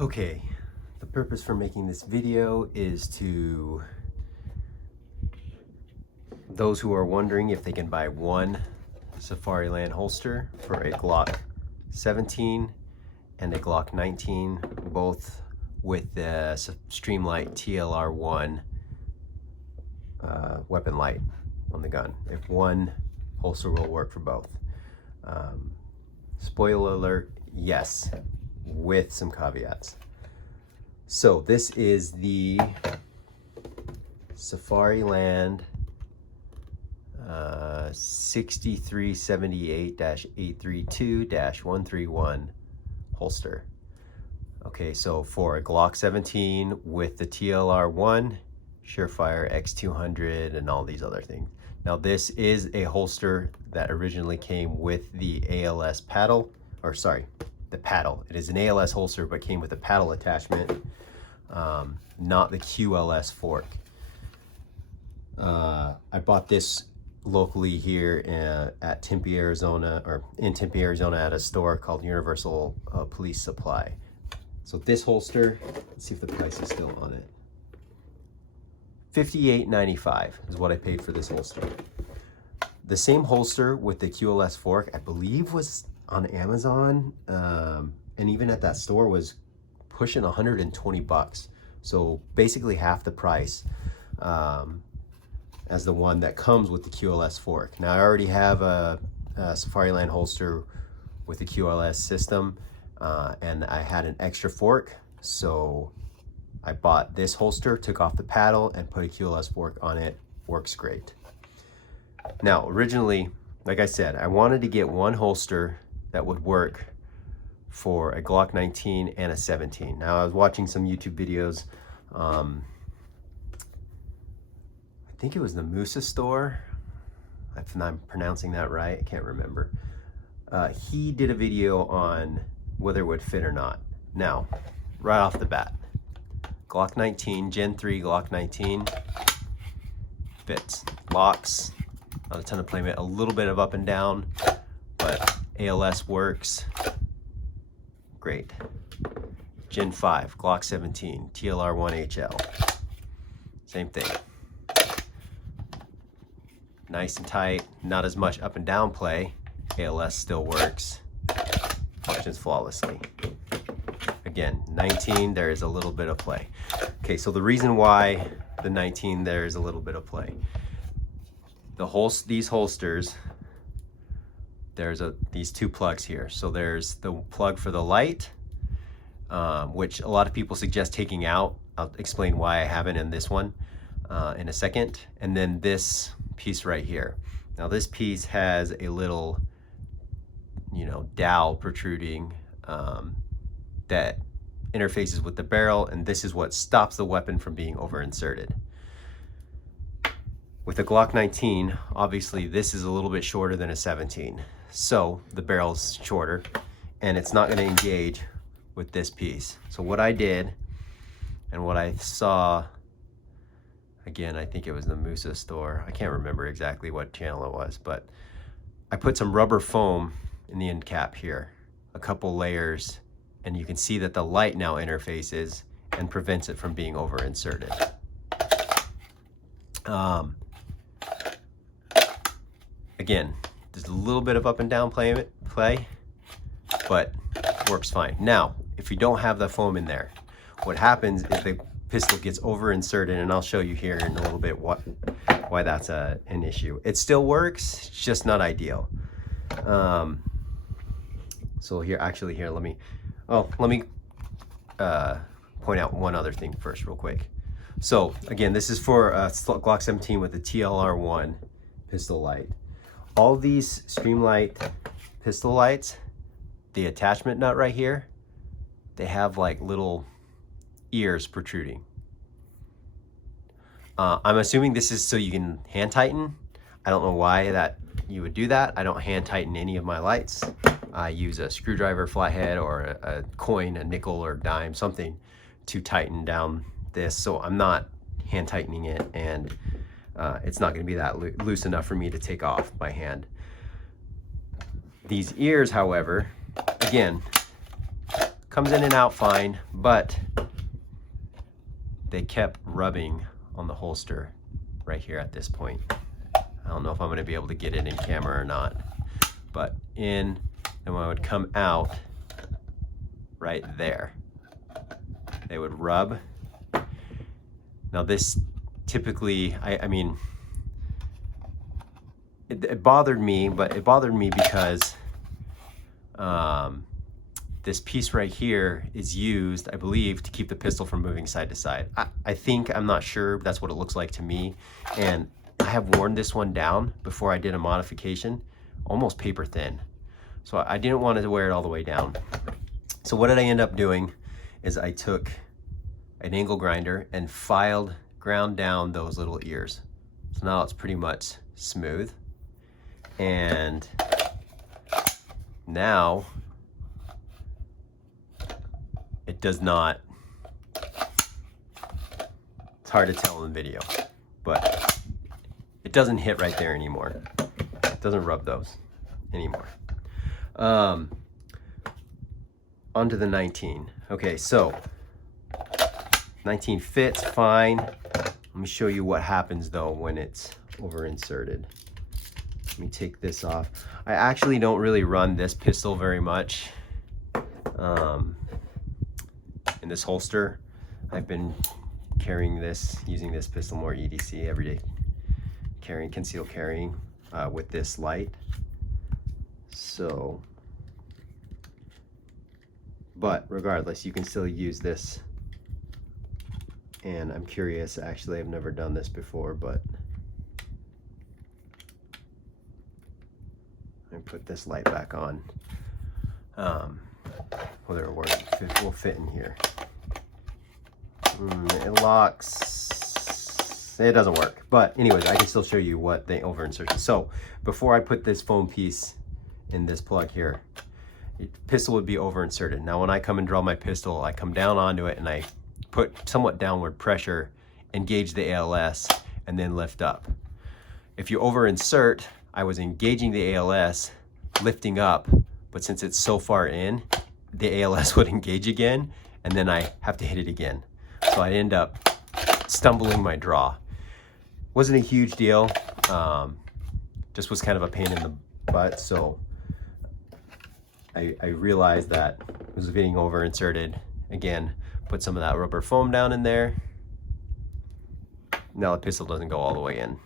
Okay, the purpose for making this video is to those who are wondering if they can buy one Safariland holster for a Glock 17 and a Glock 19, both with the streamlight tlr1 weapon light on the gun. If one holster will work for both. Spoiler alert, yes, with some caveats. So this is the Safariland 6378-832-131 holster. Okay, so for a Glock 17 with the TLR1, Surefire X200, and all these other things. Now this is a holster that originally came with the ALS paddle, or sorry, the paddle. It is an ALS holster, but came with a paddle attachment, not the QLS fork. I bought this locally here at Tempe, Arizona, or in Tempe, Arizona, at a store called Universal Police Supply. So this holster, let's see if the price is still on it. $58.95 is what I paid for this holster. The same holster with the QLS fork, I believe, was on Amazon, and even at that store was pushing 120 bucks. So basically half the price as the one that comes with the QLS fork. Now I already have a Safariland holster with the QLS system, and I had an extra fork, so I bought this holster, took off the paddle, and put a QLS fork on it. Works great. Now, originally, like I said, I wanted to get one holster that would work for a Glock 19 and a 17. Now, I was watching some YouTube videos. I think it was the Musa store, if I'm pronouncing that right, I can't remember. He did a video on whether it would fit or not. Now, right off the bat, Glock 19, Gen 3 Glock 19, fits. Locks, not a ton of playment, a little bit of up and down, but ALS works, great. Gen 5, Glock 17, TLR1 HL, same thing. Nice and tight, not as much up and down play. ALS still works, functions flawlessly. Again, 19, there is a little bit of play. Okay, so the reason why the 19, there is a little bit of play. These holsters, there's these two plugs here. So there's the plug for the light, which a lot of people suggest taking out. I'll explain why I haven't in this one in a second. And then this piece right here. Now this piece has a little, dowel protruding that interfaces with the barrel, and this is what stops the weapon from being over inserted. With a Glock 19, obviously this is a little bit shorter than a 17, so the barrel's shorter and it's not going to engage with this piece. So what I did, and what I saw, again, I think it was the Musa store, I can't remember exactly what channel it was, but I put some rubber foam in the end cap here, a couple layers, and you can see that the light now interfaces and prevents it from being over inserted. Again, there's a little bit of up and down play, but works fine. Now, if you don't have the foam in there, what happens is the pistol gets over inserted, and I'll show you here in a little bit why that's an issue. It still works, it's just not ideal. So here, let me point out one other thing first real quick. So again, this is for Glock 17 with the TLR1 pistol light. All these streamlight pistol lights, the attachment nut right here, they have like little ears protruding. I'm assuming this is so you can hand tighten. I don't know why that you would do that. I don't hand tighten any of my lights. I use a screwdriver, flathead, or a coin, a nickel or dime, something to tighten down this. So I'm not hand tightening it, and it's not going to be that loose enough for me to take off by hand. These ears, however, again, Comes in and out fine, but they kept rubbing on the holster right here at this point. I don't know if I'm going to be able to get it in camera or not, but in, and when I would come out right there, they would rub. Now this typically, I mean, it bothered me, but it bothered me because this piece right here is used, I believe, to keep the pistol from moving side to side. I think, I'm not sure, that's what it looks like to me. And I have worn this one down before I did a modification, almost paper thin. So I didn't want to wear it all the way down. So what did I end up doing is I took an angle grinder and ground down those little ears. So now it's pretty much smooth. And now it does not, it's hard to tell in the video, but it doesn't hit right there anymore. It doesn't rub those anymore. Onto the 19. Okay, so 19 fits fine. Let me show you what happens though when it's over inserted. Let me take this off. I actually don't really run this pistol very much in this holster. I've been carrying this, using this pistol more EDC, everyday carrying, concealed carrying with this light. So, but regardless, you can still use this. And I'm curious, actually, I've never done this before, but I put this light back on. Whether it works, it will fit in here. It locks, it doesn't work. But anyways, I can still show you what they over insertion. So before I put this foam piece in this plug here, pistol would be over inserted. Now when I come and draw my pistol, I come down onto it and I put somewhat downward pressure, engage the ALS, and then lift up. If you over insert, I was engaging the ALS, lifting up, but since it's so far in, the ALS would engage again, and then I have to hit it again. So I end up stumbling my draw. Wasn't a huge deal, just was kind of a pain in the butt, so I realized that it was getting over inserted. Again, put some of that rubber foam down in there. Now the pistol doesn't go all the way in.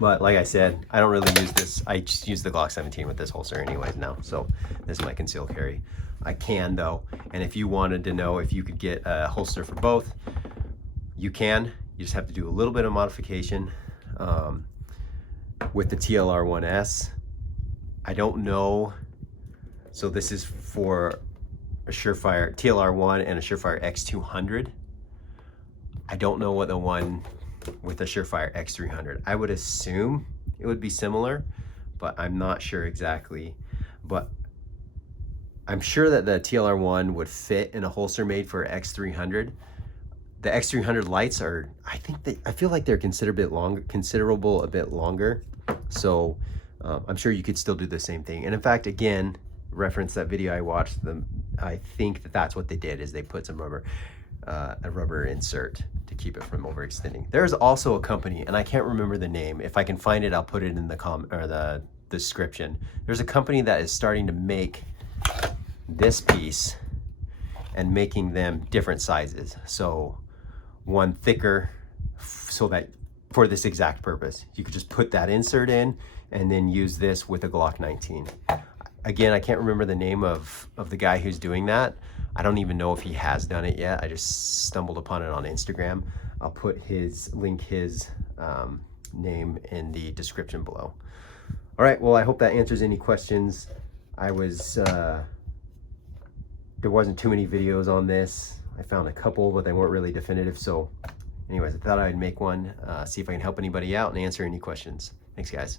But like I said, I don't really use this. I just use the Glock 17 with this holster anyways now. So this is my concealed carry. I can though, and if you wanted to know if you could get a holster for both, you can. You just have to do a little bit of modification with the tlr1. I don't know. So this is for a Surefire tlr1 and a Surefire X200. I don't know what the one with the Surefire X300. I would assume it would be similar, but I'm not sure exactly. But I'm sure that the tlr1 would fit in a holster made for X300. The X300 lights are, I feel like they're considerable a bit longer. So I'm sure you could still do the same thing. And in fact, again, reference that video I watched them. I think that that's what they did, is they put some rubber, a rubber insert to keep it from overextending. There's also a company, and I can't remember the name. If I can find it, I'll put it in the description. There's a company that is starting to make this piece and making them different sizes. So one thicker, so that for this exact purpose, you could just put that insert in and then use this with a Glock 19. Again, I can't remember the name of the guy who's doing that. I don't even know if he has done it yet. I just stumbled upon it on Instagram. I'll put his name in the description below. All right, well, I hope that answers any questions. There wasn't too many videos on this. I found a couple, but they weren't really definitive. So anyways, I thought I'd make one, see if I can help anybody out and answer any questions. Thanks, guys.